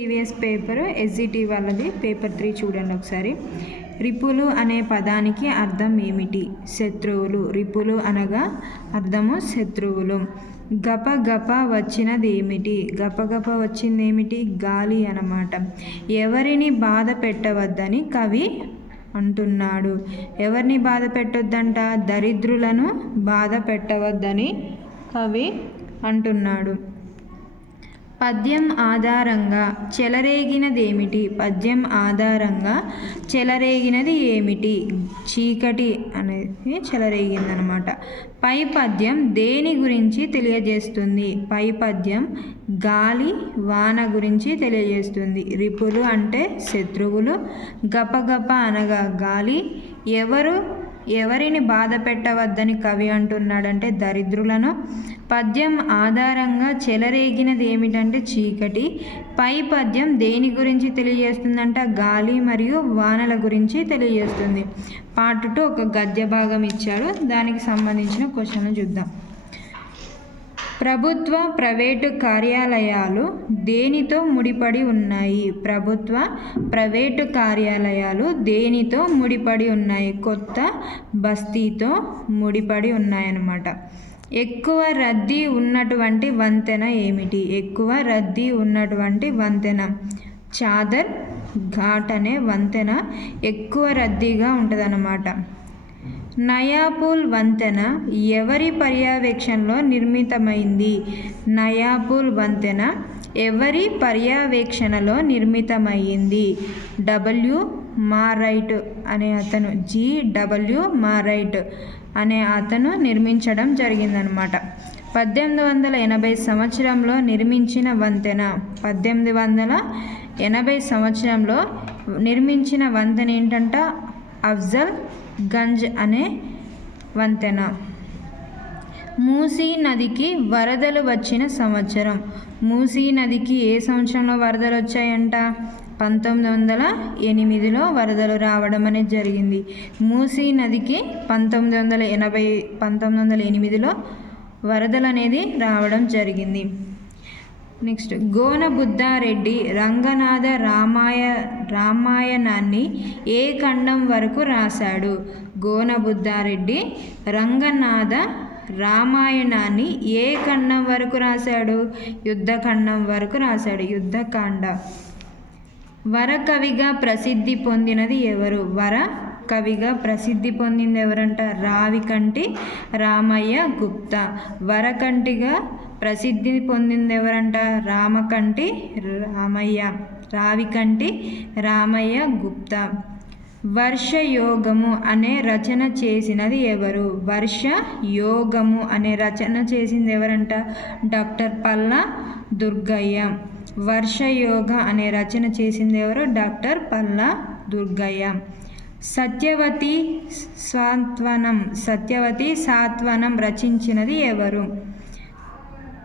Previous paper SGT వాళ్ళది paper three చూడండి ఒకసారి. రిపులు అనే పదానికి అర్థం ఏమిటి? శత్రువులు. రిపులు అనగా అర్థము శత్రువులు. గప గప వచ్చినది ఏమిటి గప గప వచ్చింది ఏమిటి గాలి అన్నమాట. ఎవరిని బాధ పెట్టవద్దని కవి అంటున్నాడు. ఎవరిని బాధ పెట్టొద్దంట? దరిద్రులను బాధ పెట్టవద్దని కవి అంటున్నాడు. పద్యం ఆధారంగా చెలరేగినదేమిటి? పద్యం ఆధారంగా చెలరేగినది ఏమిటి? చీకటి అనేది చెలరేగిందనమాట. పై పద్యం దేని గురించి తెలియజేస్తుంది? పై పద్యం గాలి వాన గురించి తెలియజేస్తుంది. రిపులు అంటే శత్రువులు. గపగప అనగా గాలి. ఎవరు ఎవరిని బాధ పెట్టవద్దని కవి అంటున్నాడంటే దరిద్రులను. పద్యం ఆధారంగా చెలరేగినది ఏమిటంటే చీకటి. పై పద్యం దేని గురించి తెలియజేస్తుందంట? గాలి మరియు వానల గురించి తెలియజేస్తుంది. పార్ట్ టూ ఒక గద్య భాగం ఇచ్చాడు. దానికి సంబంధించిన క్వశ్చన్ చూద్దాం. ప్రభుత్వ ప్రైవేటు కార్యాలయాలు దేనితో ముడిపడి ఉన్నాయి? ప్రభుత్వ ప్రైవేటు కార్యాలయాలు దేనితో ముడిపడి ఉన్నాయి? కొత్త బస్తీతో ముడిపడి ఉన్నాయన్నమాట. ఎక్కువ రద్దీ ఉన్నటువంటి వంతెన ఏమిటి? ఎక్కువ రద్దీ ఉన్నటువంటి వంతెన. చాదర్ ఘాట్ అనే వంతెన ఎక్కువ రద్దీగా ఉంటుందన్నమాట. నయాపూల్ వంతెన ఎవరి పర్యవేక్షణలో నిర్మితమైంది? నయాపూల్ వంతెన ఎవరి పర్యవేక్షణలో నిర్మితమైంది? డబ్ల్యూ మారైట్ అనే అతను జి డబ్ల్యూ మారైట్ అనే అతను నిర్మించడం జరిగిందనమాట పద్దెనిమిది వందల ఎనభై సంవత్సరంలో నిర్మించిన వంతెన పద్దెనిమిది వందల ఎనభై సంవత్సరంలో నిర్మించిన వంతెన ఏంటంట? అఫ్జల్ గంజ్ అనే వంతెన. మూసీ నదికి వరదలు వచ్చిన సంవత్సరం. మూసీ నదికి ఏ సంవత్సరంలో వరదలు వచ్చాయంట? పంతొమ్మిది వందల ఎనిమిదిలో వరదలు రావడం అనేది జరిగింది. మూసీ నదికి పంతొమ్మిది వందల ఎనభై పంతొమ్మిది వందల ఎనిమిదిలో వరదలు అనేది రావడం జరిగింది. నెక్స్ట్. గోనబుద్ధారెడ్డి రంగనాథ రామాయ రామాయణాన్ని ఏ ఖండం వరకు రాశాడు? గోనబుద్ధారెడ్డి రంగనాథ రామాయణాన్ని ఏ ఖండం వరకు రాశాడు? యుద్ధఖండం వరకు రాశాడు. యుద్ధకాండ. వరకవిగా ప్రసిద్ధి పొందినది ఎవరు? వర కవిగా ప్రసిద్ధి పొందింది ఎవరంట? రావికంటి రామయ్య గుప్తా. వరకంటిగా ప్రసిద్ధి పొందింది ఎవరంట రామకంటి రామయ్య రావికంటి రామయ్య గుప్తా. వర్ష యోగము అనే రచన చేసినది ఎవరు? వర్ష యోగము అనే రచన చేసింది ఎవరంట డాక్టర్ పల్లా దుర్గయ్య. వర్షయోగ అనే రచన చేసింది ఎవరు డాక్టర్ పల్లా దుర్గయ్య. సత్యవతి సాత్వనం సత్యవతి సాత్వనం రచించినది ఎవరు?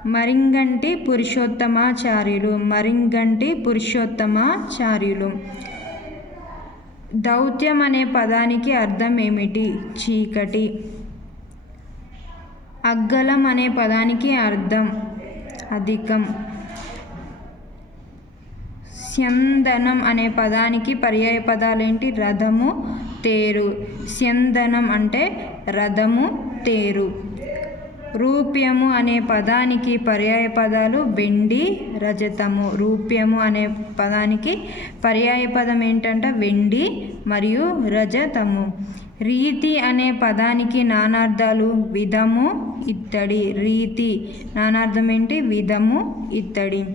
మరింగంటి పురుషోత్తమాచార్యులు మరింగంటి పురుషోత్తమాచార్యులు. దౌత్యం అనే పదానికి అర్థం ఏమిటి చీకటి. అగ్గలం అనే పదానికి అర్థం అధికం. స్యందనం అనే పదానికి పర్యాయ పదాలేంటి? రథము తేరు. స్యందనం అంటే రథము తేరు. రూప్యము అనే పదానికి పర్యాయ పదాలు వెండి రజతము. రూప్యము అనే పదానికి పర్యాయ పదం ఏంటంటే? వెండి మరియు రజతము. రీతి అనే పదానికి నానార్థాలు విధము ఇత్తడి. రీతి నానార్థం ఏంటి? విధము ఇత్తడి.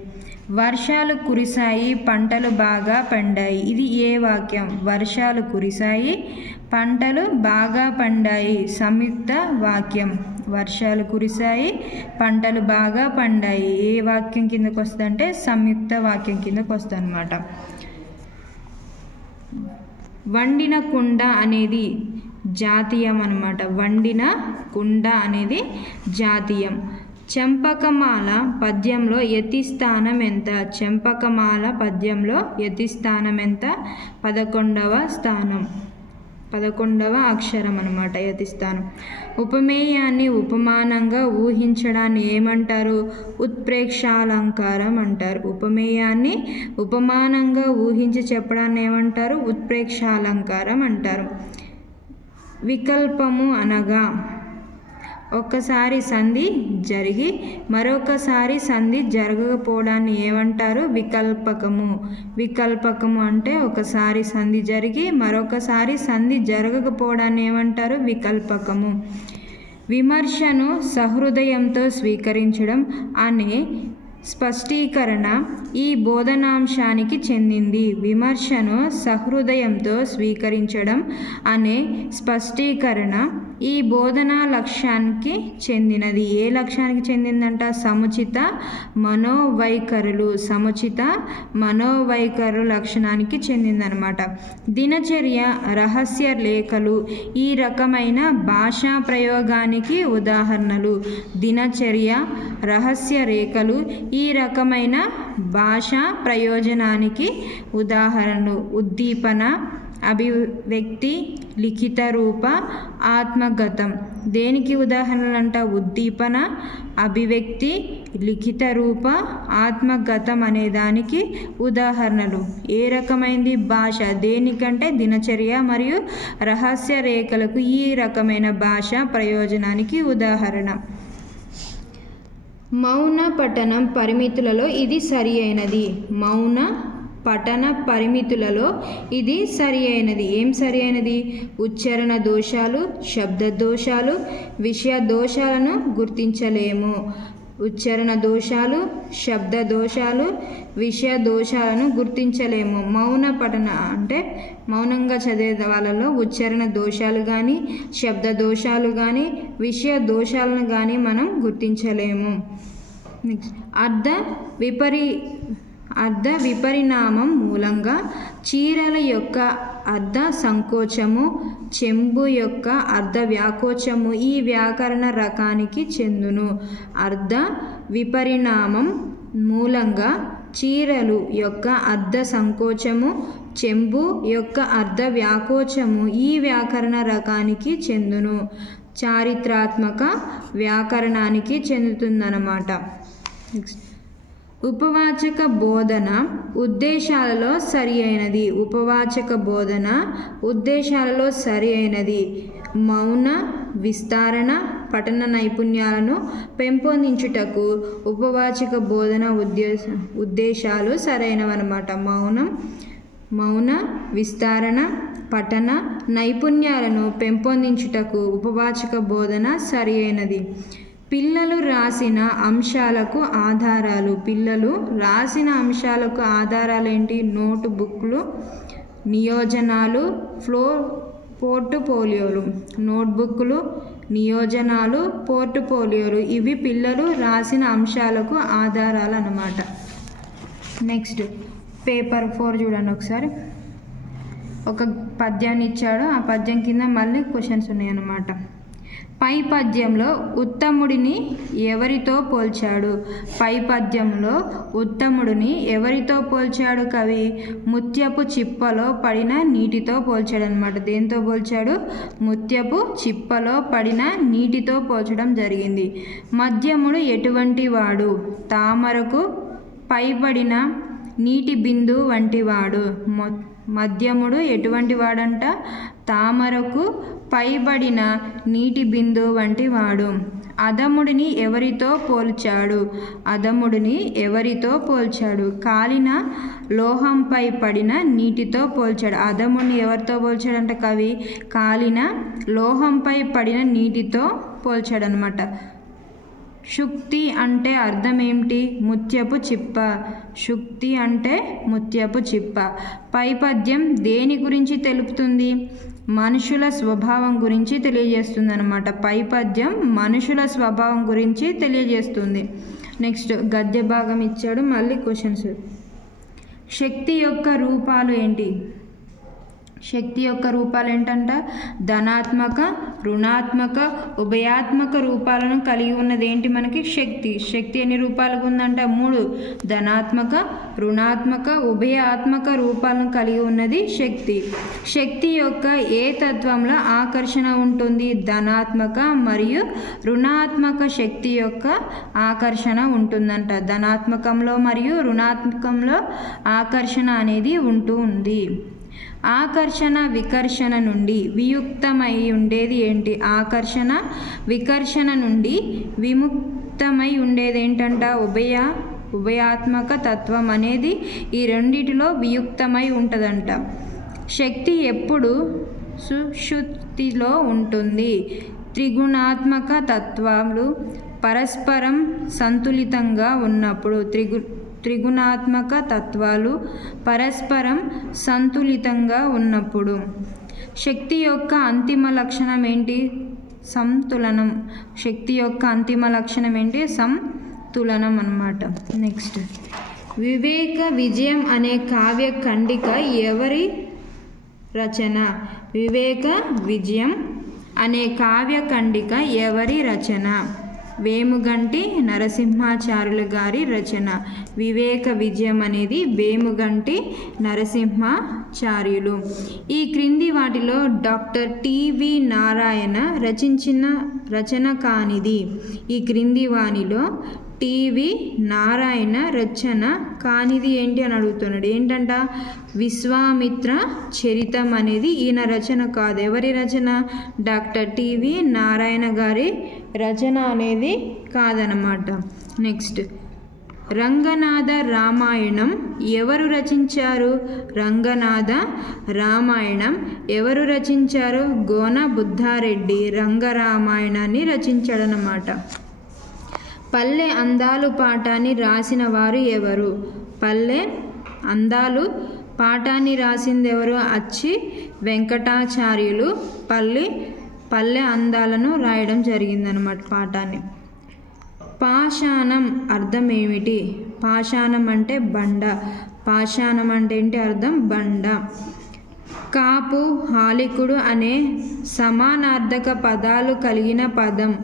వర్షాలు కురిశాయి పంటలు బాగా పండాయి. ఇది ఏ వాక్యం? వర్షాలు కురిశాయి పంటలు బాగా పండాయి. సంయుక్త వాక్యం. వర్షాలు కురిశాయి పంటలు బాగా పండాయి. ఏ వాక్యం కిందకు వస్తుందంటే సంయుక్త వాక్యం కిందకు వస్తుంది అనమాట వండిన కుండ అనేది జాతీయం అనమాట వండిన కుండ అనేది జాతీయం. చెంపకమాల పద్యంలో యతిస్థానం ఎంత చెంపకమాల పద్యంలో యతిస్థానం ఎంత పదకొండవ స్థానం. పదకొండవ అక్షరం అనమాట యతిస్థానం. ఉపమేయాన్ని ఉపమానంగా ఊహించడాన్ని ఏమంటారు? ఉత్ప్రేక్షాలంకారం అంటారు. ఉపమేయాన్ని ఉపమానంగా ఊహించి చెప్పడాన్ని ఏమంటారు? ఉత్ప్రేక్షాలంకారం అంటారు. వికల్పము అనగా ఒక్కసారి సంధి జరిగి మరొకసారి సంధి జరగకపోవడాన్ని ఏమంటారు? వికల్పకము. వికల్పకము అంటే ఒకసారి సంధి జరిగి మరొకసారి సంధి జరగకపోవడాన్ని ఏమంటారు? వికల్పకము. విమర్శను సహృదయంతో స్వీకరించడం అనే స్పష్టీకరణ ఈ బోధనాంశానికి చెందింది. విమర్శను సహృదయంతో స్వీకరించడం అనే స్పష్టీకరణ ఈ బోధనా లక్ష్యానికి చెందినది. ఏ లక్ష్యానికి చెందిందంట? సముచిత మనోవైఖరులు సముచిత మనోవైఖరు లక్షణానికి చెందిందనమాట దినచర్య రహస్య లేఖలు ఈ రకమైన భాషా ప్రయోగానికి ఉదాహరణలు. దినచర్య రహస్య రేఖలు ఈ రకమైన భాషా ప్రయోజనానికి ఉదాహరణలు. ఉద్దీపన అభివ్యక్తి లిఖిత రూప ఆత్మగతం. దేనికి ఉదాహరణలు అంట ఉద్దీపన అభివ్యక్తి లిఖిత రూప ఆత్మగతం అనే దానికి ఉదాహరణలు. ఏ రకమైనది భాష? దేనికంటే దినచర్య మరియు రహస్య రేఖలకు ఈ రకమైన భాష ప్రయోజనానికి ఉదాహరణ. మౌన పఠనం పరిమితులలో ఇది సరి అయినది మౌన పఠన పరిమితులలో ఇది సరి అయినది ఏం సరి అయినది ఉచ్చారణ దోషాలు శబ్ద దోషాలు విషయ దోషాలను గుర్తించలేము. ఉచ్చారణ దోషాలు శబ్ద దోషాలు విషయ దోషాలను గుర్తించలేము. మౌన పఠన అంటే మౌనంగా చదివే వాళ్ళలో ఉచ్చారణ దోషాలు కానీ శబ్ద దోషాలు కానీ విషయ దోషాలను కానీ మనం గుర్తించలేము. నెక్స్ట్ అర్ధ విపరీ అర్ధ విపరిణామం మూలంగా చీరల యొక్క అర్ధ సంకోచము చెంబు యొక్క అర్ధ వ్యాకోచము ఈ వ్యాకరణ రకానికి చెందును. అర్ధ విపరిణామం మూలంగా చీరలు యొక్క అర్ధ సంకోచము చెంబు యొక్క అర్ధ వ్యాకోచము ఈ వ్యాకరణ రకానికి చెందును. చారిత్రాత్మక వ్యాకరణానికి చెందుతుందన్నమాట. నెక్స్ట్ ఉపవాచక బోధన ఉద్దేశాలలో సరి అయినది. ఉపవాచక బోధన ఉద్దేశాలలో సరి అయినది. మౌన విస్తారణ పఠన నైపుణ్యాలను పెంపొందించుటకు ఉపవాచక బోధన ఉద్దేశ ఉద్దేశాలు సరైనవన్నమాట. మౌనం మౌన విస్తారణ పఠన నైపుణ్యాలను పెంపొందించుటకు ఉపవాచక బోధన సరి అయినది. పిల్లలు రాసిన అంశాలకు ఆధారాలు. పిల్లలు రాసిన అంశాలకు ఆధారాలు ఏంటి నోటు బుక్లు నియోజనాలు ఫ్లో పోర్టుపోలియోలు నోట్బుక్లు నియోజనాలు పోర్టుపోలియోలు ఇవి పిల్లలు రాసిన అంశాలకు ఆధారాలు అన్నమాట నెక్స్ట్ పేపర్ ఫోర్ చూడండి ఒకసారి. ఒక పద్యాన్ని ఇచ్చాడు. ఆ పద్యం కింద మళ్ళీ క్వశ్చన్స్ ఉన్నాయి అన్నమాట పై పద్యంలో ఉత్తముడిని ఎవరితో పోల్చాడు? పై పద్యంలో ఉత్తముడిని ఎవరితో పోల్చాడు కవి? ముత్యపు చిప్పలో పడిన నీటితో పోల్చాడు అనమాట దేంతో పోల్చాడు? ముత్యపు చిప్పలో పడిన నీటితో పోల్చడం జరిగింది. మద్యముడు ఎటువంటి వాడు? తామరకు పైబడిన నీటి బిందు వంటివాడు మద్యముడు ఎటువంటి వాడంట? తామరకు పైబడిన నీటి బిందు వంటి వాడు. అధముడిని ఎవరితో పోల్చాడు? అధముడిని ఎవరితో పోల్చాడు? కాలిన లోహంపై పడిన నీటితో పోల్చాడు. అధముడిని ఎవరితో పోల్చాడంట కవి? కాలిన లోహంపై పడిన నీటితో పోల్చాడు అనమాట శుక్తి అంటే అర్థం ఏమిటి ముత్యపు చిప్ప. శుక్తి అంటే ముత్యపు చిప్ప. పైపద్యం దేని గురించి తెలుపుతుంది? మనుషుల స్వభావం గురించి తెలియజేస్తుంది అనమాట పైపద్యం మనుషుల స్వభావం గురించి తెలియజేస్తుంది. నెక్స్ట్ గద్య భాగం ఇచ్చాడు. మళ్ళీ క్వశ్చన్స్. శక్తి యొక్క రూపాలు ఏంటి? శక్తి యొక్క రూపాలు ఏంటంట ధనాత్మక రుణాత్మక ఉభయాత్మక రూపాలను కలిగి ఉన్నది ఏంటి మనకి? శక్తి. శక్తి ఎన్ని రూపాలుగా ఉందంట? మూడు. ధనాత్మక రుణాత్మక ఉభయాత్మక రూపాలను కలిగి ఉన్నది శక్తి. శక్తి యొక్క ఏ తత్వంలో ఆకర్షణ ఉంటుంది? ధనాత్మక మరియు రుణాత్మక శక్తి యొక్క ఆకర్షణ ఉంటుందంట. ధనాత్మకంలో మరియు రుణాత్మకంలో ఆకర్షణ అనేది ఉంటూ ఉంది. ఆకర్షణ వికర్షణ నుండి వియుక్తమై ఉండేది ఏంటి? ఆకర్షణ వికర్షణ నుండి విముక్తమై ఉండేది ఏంటంట? ఉభయ ఉభయాత్మక తత్వం అనేది ఈ రెండిటిలో వియుక్తమై ఉంటుందంట. శక్తి ఎప్పుడు సుశుద్ధిలో ఉంటుంది? త్రిగుణాత్మక తత్వాలు పరస్పరం సంతులితంగా ఉన్నప్పుడు. త్రిగు త్రిగుణాత్మక తత్వాలు పరస్పరం సంతులితంగా ఉన్నప్పుడు. శక్తి యొక్క అంతిమ లక్షణం ఏంటి? సంతులనం. శక్తి యొక్క అంతిమ లక్షణం ఏంటి? సంతులనం అన్నమాట. నెక్స్ట్ వివేక విజయం అనే కావ్య ఖండిక ఎవరి రచన? వివేక విజయం అనే కావ్య ఖండిక ఎవరి రచన? వేముగంటి నరసింహాచార్యులు గారి రచన. వివేక విజయం అనేది వేముగంటి నరసింహాచార్యులు. ఈ క్రింది వాటిలో డాక్టర్ టివి నారాయణ రచించిన రచన కానిది. ఈ క్రింది వానిలో టీవీ నారాయణ రచన కానిది ఏంటి అని అడుగుతున్నాడు. ఏంటంట? విశ్వామిత్ర చరితం అనేది ఈయన రచన కాదు. ఎవరి రచన? డాక్టర్ టీవీ నారాయణ గారి రచన అనేది కాదనమాట నెక్స్ట్. రంగనాథ రామాయణం ఎవరు రచించారు? రంగనాథ రామాయణం ఎవరు రచించారు? గోన బుద్ధారెడ్డి రంగరామాయణాన్ని రచించాడనమాట పల్లె అందాలు పాఠాన్ని రాసిన వారు ఎవరు? పల్లె అందాలు పాఠాన్ని రాసిందెవరు? అచ్చి వెంకటాచార్యులు పల్లె పల్లె అందాలను రాయడం జరిగిందనమాట పాఠాన్ని. పాషాణం అర్థం ఏమిటి పాషాణం అంటే బండ. పాషాణం అంటే ఏంటి అర్థం? బండ. కాపు హాలికుడు అనే సమానార్థక పదాలు కలిగిన పదం.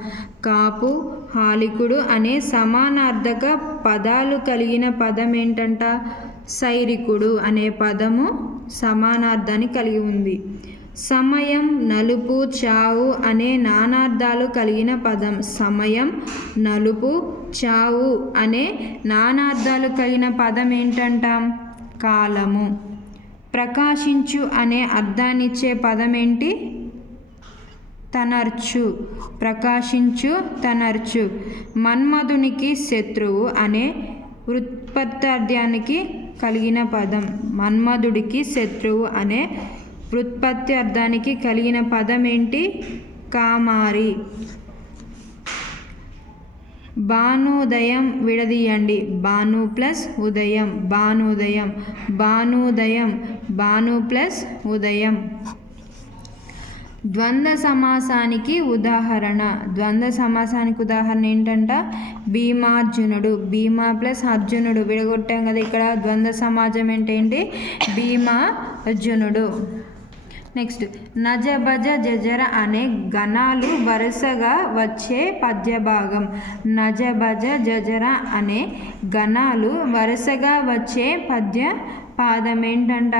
కాపు హాలికుడు అనే సమానార్థక పదాలు కలిగిన పదం ఏంటంట? సైరికుడు అనే పదము సమానార్థాన్ని కలిగి ఉంది. సమయం నలుపు చావు అనే నానార్థాలు కలిగిన పదం. సమయం నలుపు చావు అనే నానార్థాలు కలిగిన పదం ఏంటంట? కాలము. ప్రకాశించు అనే అర్థాన్నిచ్చే పదం ఏంటి? తనర్చు ప్రకాశించు తనర్చు. మన్మధునికి శత్రువు అనే వృత్పత్తార్థానికి కలిగిన పదం. మన్మధుడికి శత్రువు అనే వృత్పత్తి అర్థానికి కలిగిన పదం ఏంటి? కామారి. భానుదయం విడదీయండి. భాను ప్లస్ ఉదయం. భానుదయం. భానుదయం. భాను ప్లస్ ఉదయం. ద్వంద్వ సమాసానికి ఉదాహరణ. ద్వంద్వ సమాసానికి ఉదాహరణ ఏంటంట? భీమార్జునుడు. భీమా ప్లస్ అర్జునుడు. విడగొట్టాం కదా ఇక్కడ. ద్వంద్వ సమాజం ఏంటేంటి? భీమా అర్జునుడు నెక్స్ట్ నజ భజ జజర అనే గణాలు వరుసగా వచ్చే పద్యభాగం. నజ భజ జజర అనే గణాలు వరుసగా వచ్చే పద్య పాదం ఏంటంట?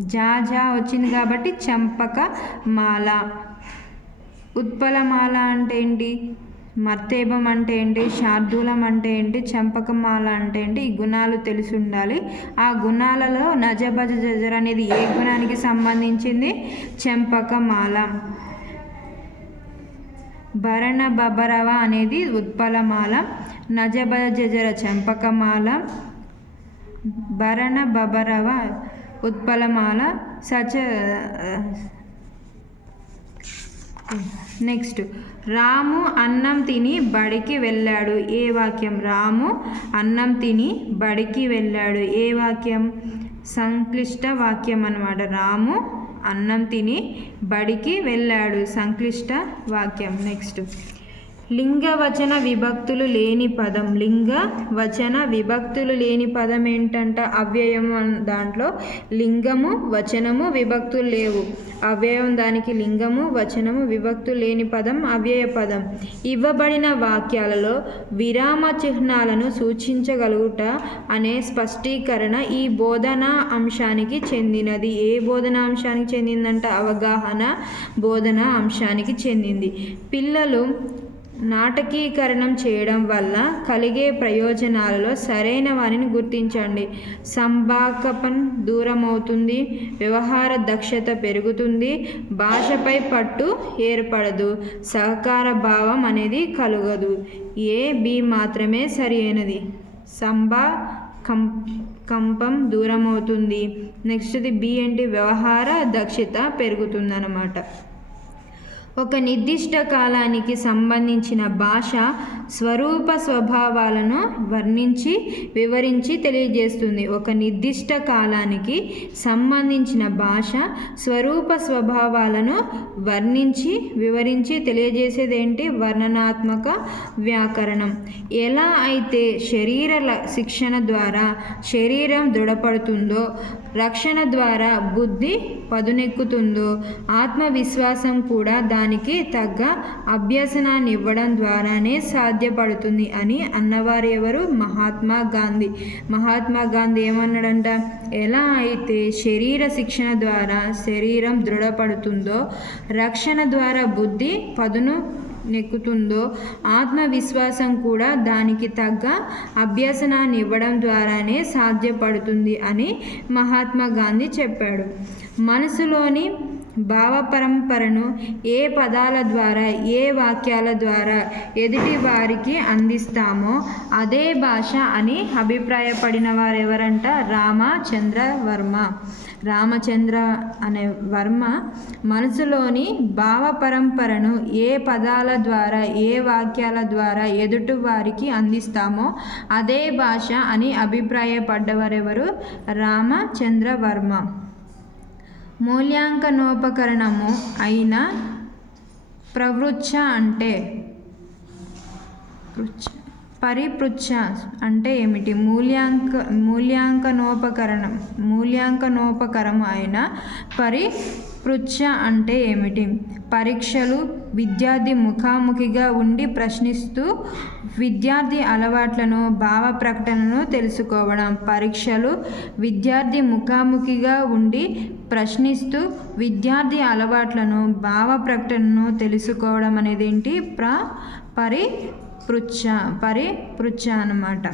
జా జా వచ్చింది కాబట్టి చంపక మాల. ఉత్పలమాల అంటే ఏంటి? మర్తేబం అంటే ఏంటి? శార్దూలం అంటే ఏంటి? చంపకమాల అంటే ఏంటి? ఈ గుణాలు తెలిసి ఉండాలి. ఆ గుణాలలో నజభజ జజర్ అనేది ఏ గుణానికి సంబంధించింది? చంపకమాల భరణ బబరవ అనేది ఉత్పలమాల. నజభజ జజర చంపకమాల భరణ బబరవ ఉత్పలమాల సచ నెక్స్ట్. రాము అన్నం తిని బడికి వెళ్ళాడు. ఏ వాక్యం? రాము అన్నం తిని బడికి వెళ్ళాడు. ఏ వాక్యం? సంక్లిష్ట వాక్యం అన్నమాట. రాము అన్నం తిని బడికి వెళ్ళాడు. సంక్లిష్ట వాక్యం. నెక్స్ట్. లింగ వచన విభక్తులు లేని పదం. లింగ వచన విభక్తులు లేని పదం ఏంటంట అవ్యయం దాంట్లో లింగము వచనము విభక్తులు లేవు. అవ్యయం దానికి లింగము వచనము విభక్తులు లేని పదం అవ్యయ పదం. ఇవ్వబడిన వాక్యాలలో విరామ చిహ్నాలను సూచించగలుగుట అనే స్పష్టీకరణ ఈ బోధనా అంశానికి చెందినది. ఏ బోధనా అంశానికి చెందిందంట అవగాహన బోధనా అంశానికి చెందింది. పిల్లలు నాటకీకరణం చేయడం వల్ల కలిగే ప్రయోజనాలలో సరైన వారిని గుర్తించండి. సంభాకపన్ దూరమవుతుంది వ్యవహార దక్షత పెరుగుతుంది భాషపై పట్టు ఏర్పడదు సహకార భావం అనేది కలుగదు. ఏ బి మాత్రమే సరైనది. సంభా కం కంపం దూరమవుతుంది. నెక్స్ట్ది బి ఏంటి వ్యవహార దక్షత పెరుగుతుందన్నమాట. ఒక నిర్దిష్ట కాలానికి సంబంధించిన భాష స్వరూప స్వభావాలను వర్ణించి వివరించి తెలియజేస్తుంది. ఒక నిర్దిష్ట కాలానికి సంబంధించిన భాష స్వరూప స్వభావాలను వర్ణించి వివరించి తెలియజేసేది ఏంటి వర్ణనాత్మక వ్యాకరణం. ఎలా అయితే శరీర శిక్షణ ద్వారా శరీరం దృఢపడుతుందో రక్షణ ద్వారా బుద్ధి పదునెక్కుతుందో ఆత్మవిశ్వాసం కూడా దానికి తగ్గ అభ్యసనాన్ని ఇవ్వడం ద్వారానే సాధ్యపడుతుంది అని అన్నవారు ఎవరు? మహాత్మా గాంధీ. మహాత్మా గాంధీ ఏమన్నాడంట? ఎలా అయితే శరీర శిక్షణ ద్వారా శరీరం దృఢపడుతుందో రక్షణ ద్వారా బుద్ధి పదును నెక్కుతుందో ఆత్మవిశ్వాసం కూడా దానికి తగ్గ అభ్యసనాన్ని ఇవ్వడం ద్వారానే సాధ్యపడుతుంది అని మహాత్మా గాంధీ చెప్పాడు. మనసులోని భావ పరంపరను ఏ పదాల ద్వారా ఏ వాక్యాల ద్వారా ఎదుటి వారికి అందిస్తామో అదే భాష అని అభిప్రాయపడిన వారు ఎవరంట రామచంద్ర వర్మ రామచంద్ర అనే వర్మ మనసులోని భావ పరంపరను ఏ పదాల ద్వారా ఏ వాక్యాల ద్వారా ఎదుటి వారికి అందిస్తామో అదే భాష అని అభిప్రాయపడ్డవారెవరు? రామచంద్ర వర్మ. మూల్యాంకనోపకరణము అయిన ప్రవృచ్ఛ అంటే పరిపృచ్ఛ అంటే ఏమిటి? మూల్యాంక మూల్యాంకనోపకరణం మూల్యాంకనోపకరం అయిన పరిపృచ్ఛ అంటే ఏమిటి? పరీక్షలు విద్యార్థి ముఖాముఖిగా ఉండి ప్రశ్నిస్తూ విద్యార్థి అలవాట్లను భావ ప్రకటనను తెలుసుకోవడం పరీక్షలు విద్యార్థి ముఖాముఖిగా ఉండి ప్రశ్నిస్తూ విద్యార్థి అలవాట్లను భావ ప్రకటనను తెలుసుకోవడం అనేది ఏంటి ప్ర పరి పృచ్ఛ పరి పృచ్ఛ అన్నమాట.